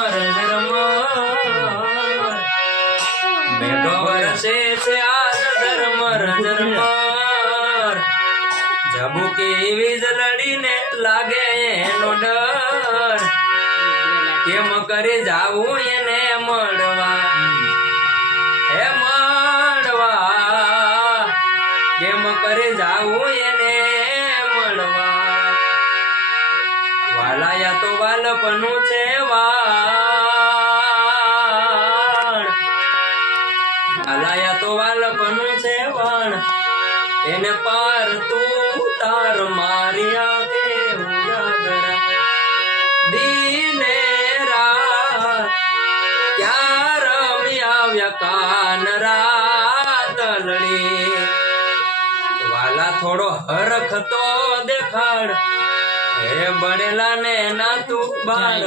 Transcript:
રમર બેઠો વરસે છે આજ ધર્મર ઝબુકી વીજળીને લાગે એનો ડર કેમ કરી જાવું એને મળવા હે મળવા કેમ કરી જાવું એને મળવા વાલાયા તો વાલપનું છે વાણ વાલાયા તો વાલપનું છે વાણ એને પાર તું તાર મારિયા કે ઉજાગરા દીને રાત ક્યાં રમી આવ્યા કાન રાતલડી વાલા થોડો હરખ તો દેખાડ હે બળેલા ને ના તું બાળ